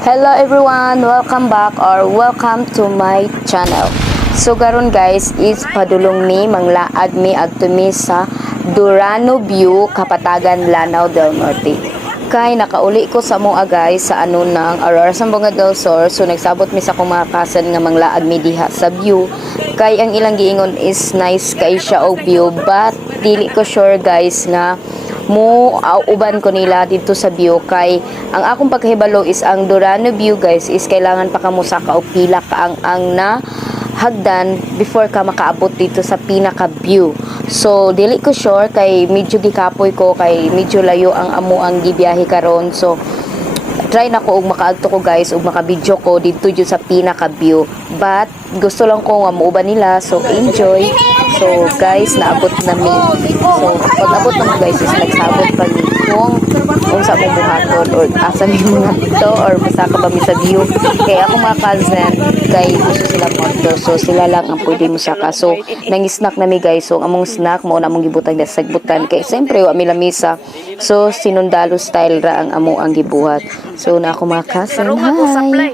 Hello everyone, welcome back or welcome to my channel. So garon guys is padulong mi manglaad mi adto mi sa Durano View, Kapatagan, Lanao del Norte. Kay nakauli ko sa mga guys sa ano ng Aurora Sambonga del Sur. So nagsabot mi sa akong mga kasan nga manglaad mi diha sa view. Kay ang ilang giingon is nice kay siya og view, but dili ko sure guys nga mo uban ko nila dito sa view. Kay ang akong pagkahibalo is ang Durano View guys is kailangan pa ka mo saka og pila ka ang na hagdan before ka makaabot dito sa pinaka view. So dili ko sure kay medyo gikapoy ko kay medyo layo ang amo ang gibiyahe karon. So try na ko og makaadto ko guys og maka-video ko dito jud sa pinaka view, but gusto lang ko nga muuban nila, so enjoy. So guys, naabot na mi. So pag abot na mo guys is nagsabot pa mi kung sa mong buhaton or asa mi mga dito or masaka ba mi sa view. Kaya ako mga cousin kay gusto sila motor, so sila lang ang pwede mo saka. So nang-snack na mi guys, so among snack mo na among gibutang na sagbutan kay siyempre wa mi lamisa. So sinundalo style ra ang amo ang gibuhat. So na ako mga cousin. Hi.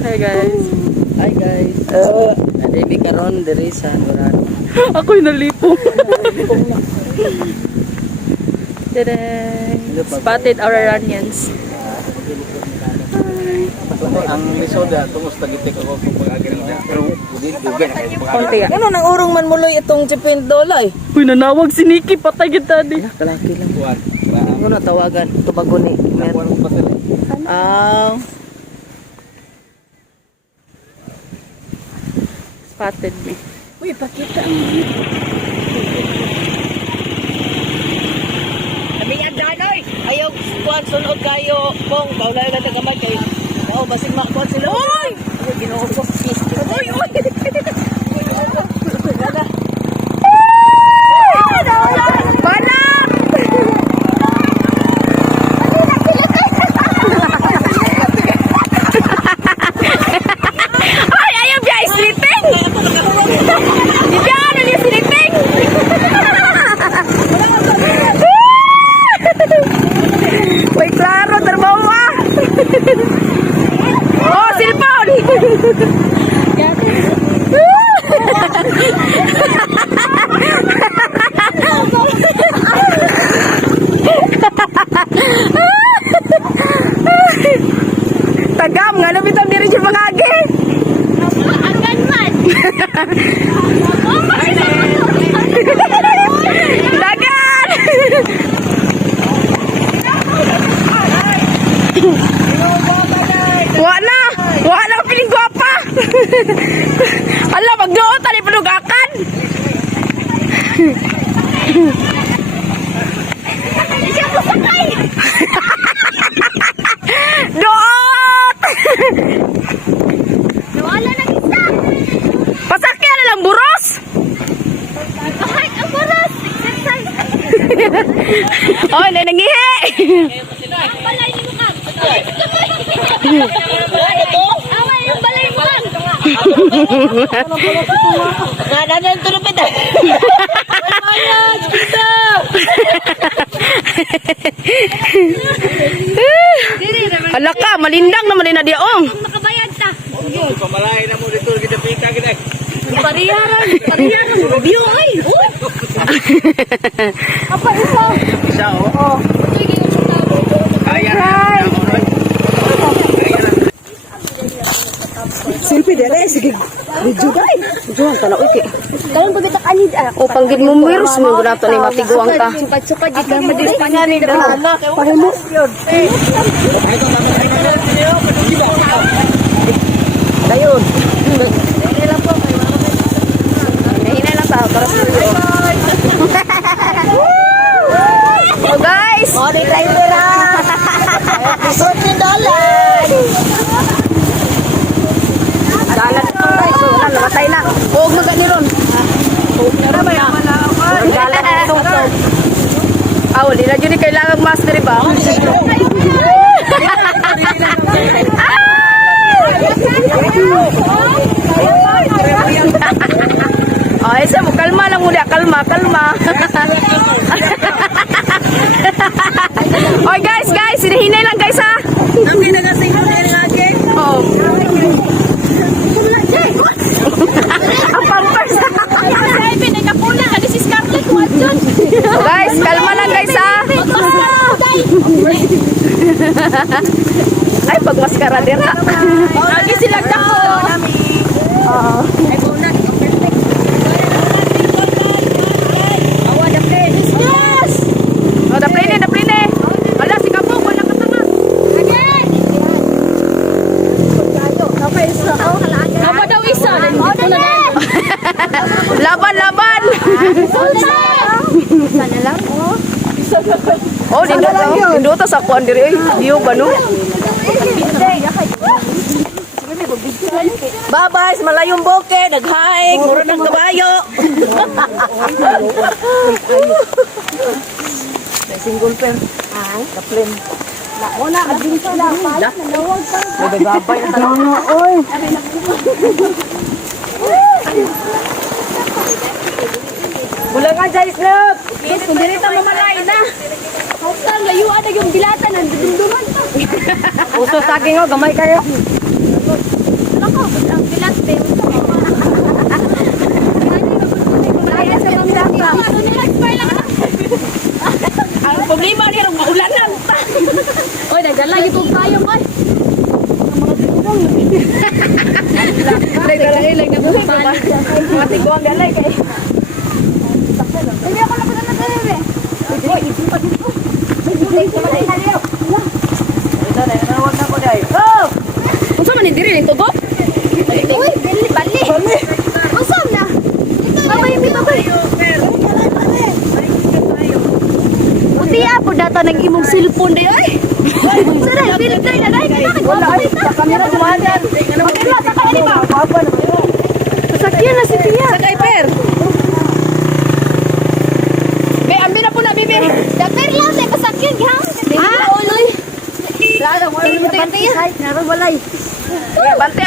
Hi guys. Hi guys. Nademi karon diri sa Durano. Ako'y nalipong. Tadang! Spotted Auroranians. Ang misoda tungos tagitik ako kung pag-agirida. Pero dugan Konti ya. Ano nang urong man muloy itong Chipin Dolay? Uy, nanawag si Nikki. Patay kita di. Kalaki lang. kuan. Ano na tawagan? Tubago ni. Kuan ko pa sila. Ah, Spotted me. uy, pakita ang Kami yan danoy. Ayaw kuan sunod kayo kung baulay na tagamay kay. Oh, basig makuan sila. Uy! Uy, ginoo ko. Uy, uy. Oh, cellphone! Tagam nga na bitang diri sa mga agi. Anggan man. Dagan. Wa na piling gwapa. Ala magduot ali panugakan. Siya ko sakay. Doot! Nawala na isa. Pasakyan na lang buros. Bakit ang buros? Exercise. Oh, nangihi. Ang balay ni mo ka. Away yung balay mo ka. Nananan to na pita. Ala ka, malindang naman ni Nadiaong. Nakabayad ta. Pamalay na mo dito kita pika kita. Pariyaran view ay. Apa isa? Isa oh. Kaya na. Silpi dere sige. Video dai. Juan ka na, okay. Karon pagita kanid O, panggid mo mirus mo nato ni matiguang ka. Sukad jud ka madispanya ni dana. Pahimo yun. Dayon. Nahinay lang sa para Oh guys. Oh di tayo dira. Episode ni Dolan. dalan ito guys. So, namatay na. Huwag magani ron. Huwag na rin ba yan? Dalan ito. Ah, wali na dyan kailangan master ba? Ay, sa mo kalma lang muna, kalma. Ay, pag maskara dira. Lagi sila dako. Oo. Ay, bunat. Perfect. Awa, the place. Yes! Oh, dapline. Ala, si Kapo, wala ka tanga. Again! Apa daw isa? Laban! Sana lang, oh. Oh, dito to sa kuan diri. View ba no? Bye-bye, sa malayong boke, nag-hike, mura ng kabayo. Single pen. Ay, kaplen. Una, adventure lang. Nagagabay na tayo. Oy. Wala nga, Jais, look. Kung diri ta mamalay na. Hostang layuan na yung bilatan ng dudunduman ta. Uso saging o, gamay kayo. Ako, ang bilat be. Ang problema niya, maulanan. Oy, nagdala yung tayo, boy. Nagdala ilang na buhay ko ba? Mga tigwang galay kayo. Hindi ako napunta na tayo, be. Ito na, nawag na ko dahil. Oh! Unsa man ni diri ning tubo? Uy, bali. Unsa na? Babay mi babay. Uti po data nag imong cellphone day ay. Sara, filter na dai kana Wala ay, sa kamera dumadan. Magkano sa kanila ba? Papa na kayo. Sasakyan na si Tia. Sakay per. Be, ambi na po na bibi. Daper lang sa pasakyan gihang. Ah, uloy. Lalo, wala naman Bante. Naroon walay.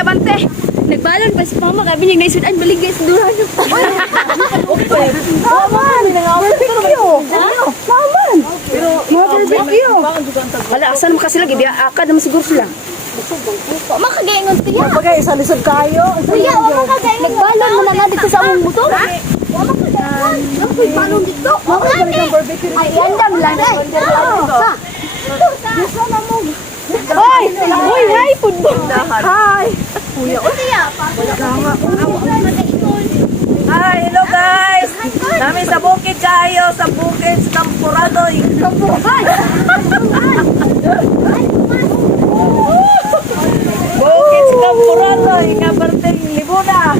Bante. Nagbalon pa si mama gabi ning naisudan baligay sa duran. Maman! Barbecue! Maman! Pero, barbecue! Wala asan mo kasi lagi biya akad naman siguro sila. Makagaingon Tia. Bagay, isa lisod kayo. Kuya, wala ka gayon. Nagbalon mo na nga dito sa among motor. Wala ka gayon. Nakoy balon dito. Ay, andam lang. Sa. Gusto na mo. Hoy! Hoy, hi, football. Hi. Kuya, o Tia. Hi, hello guys! Kami sa bukid kayo, sa bukid, sa Kampuradoy. Bukid sa Kampuradoy, kabarteng Libuna.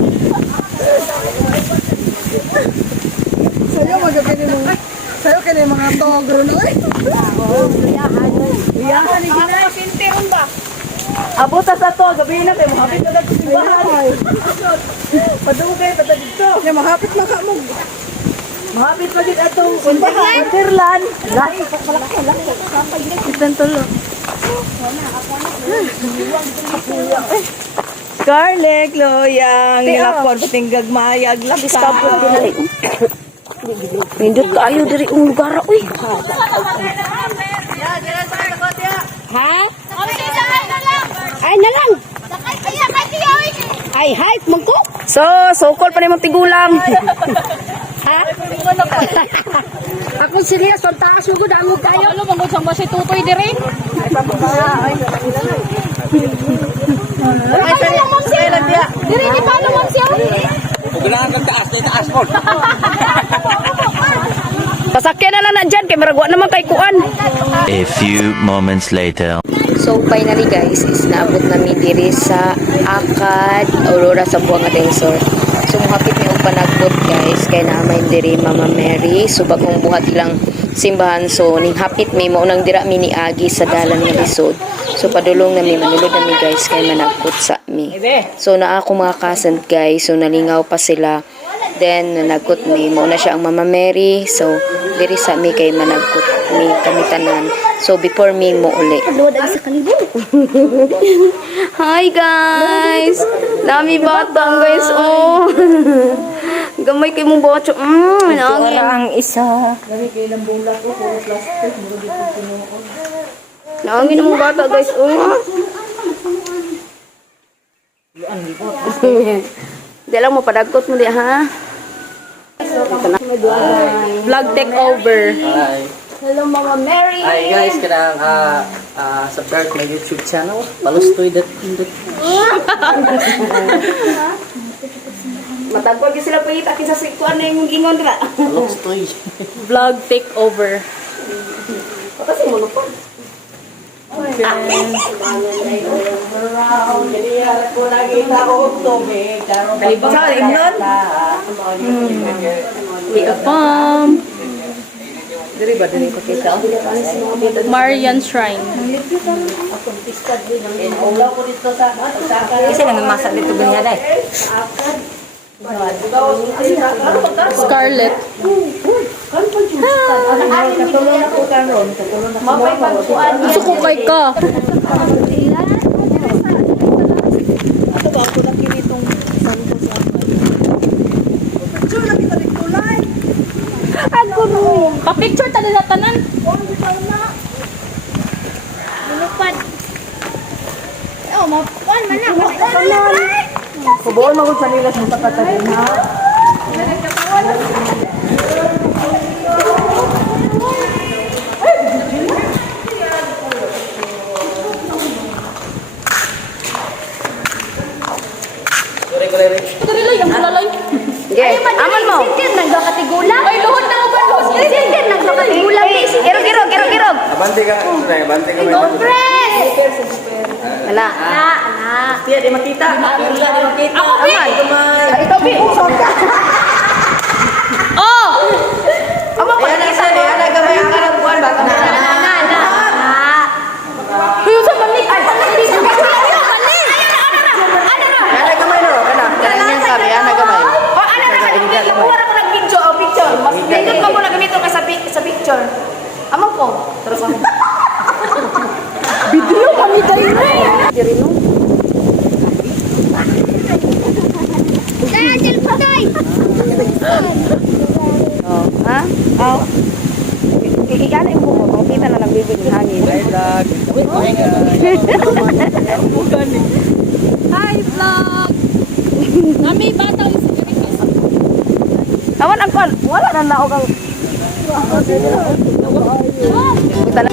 Sa'yo ka na yung mga togro na eh. Iyahan ni Ginay, sintiron ba? Abuta sa to, gabi na kayo, mahapit na lang sa bahay. Padugay, tata dito. Yung mahapit na ka mo. Mahapit pa din atong simbahan. Tirlan. Itang tulo. Garlic, loyang, nilakon, pating gagmayag, laksa. Pindot kayo diri ang lugar uy. Ha? Ay na lang. Ay hike man ko. So, sokol pa nimong tigulang. Ha? Ako serious, ang taas mo ko dangog kayo. Ano mangod sang basi tutoy diri? Ay, Kailan dia? diri ni paano man siya? Ganahan kang taas mo. Pasakyan na lang na dyan, kay maragwa naman kay kuan. A few moments later. So finally guys, is naabot namin diri sa Akad Aurora sa Buanga del Sur. So muhapit mi og panagbot guys kay naamay diri Mama Mary. So bagong buhat ilang simbahan, so ning hapit mi mo nang dira mi ni Agi sa dalan nga lisod. So padulong na mi manulod na mi guys kay managkot sa mi. So naa ako mga kasant guys, so nalingaw pa sila. Then nagkot mi mo na siya ang Mama Mary. So diri sa mi kay managkot mi kami tanan. So before mi mo uli. Hi guys. Dami batang guys. Oh. Gamay kay mong botso. Nangin. Ang isa. Nangin mong bata guys. Oh. Di lang mo padagkot mo di ha. Vlog take over. Hello, Mama Mary. Hi guys, kanang subscribe my YouTube channel. Palustoy dat. Matagpag yung sila pahit akin sa sikuan na yung gingon nila. Palustoy. Vlog takeover. Kasi mo pa. Sa imnon? Pam. Diri ba diri pakita? Marian Shrine. Kasi nang masa dito ganyan eh. Scarlett. Katulong ako karon, katulong ako. Gusto ko kay ka. Ako ba ako laki nitong santo sa Picture lagi tadi kulay. Ako no. Pa-picture ta nila tanan. Lupad. Oh, mapuan man ako. Kubuon mo sa nila sa patagin ha. Dali lang, ang lalay. Okay, aman mo. Nagkakatigula. Ay, luhod na mo ba? Sintin, nagkakatigula. Kiro. Abante ka, abante ka may. Ala. Tiya di makita. Di makita. Ako, Pi. Ito bi usap ka. Oh! Amo pa isa ni ana gamay ang kanang buwan ba? Huwag sa balik. Ay, balik. Ana gamay no, kana. Kana sabi ana gamay. O, ano na sa kuha na ko ng video o picture. Mas pindot pa mo na gamito ka sa picture. Amo ko. Terus ako. Video kami tayo na eh. Diri no. Dahil pa tayo. Oh, ha? Oh. Ikana yung buko, makita na nagbibig ng hangin. Hi, vlog! Nami, bata yung security. Awan ang kon, wala na naog ang... Oh! Kita na.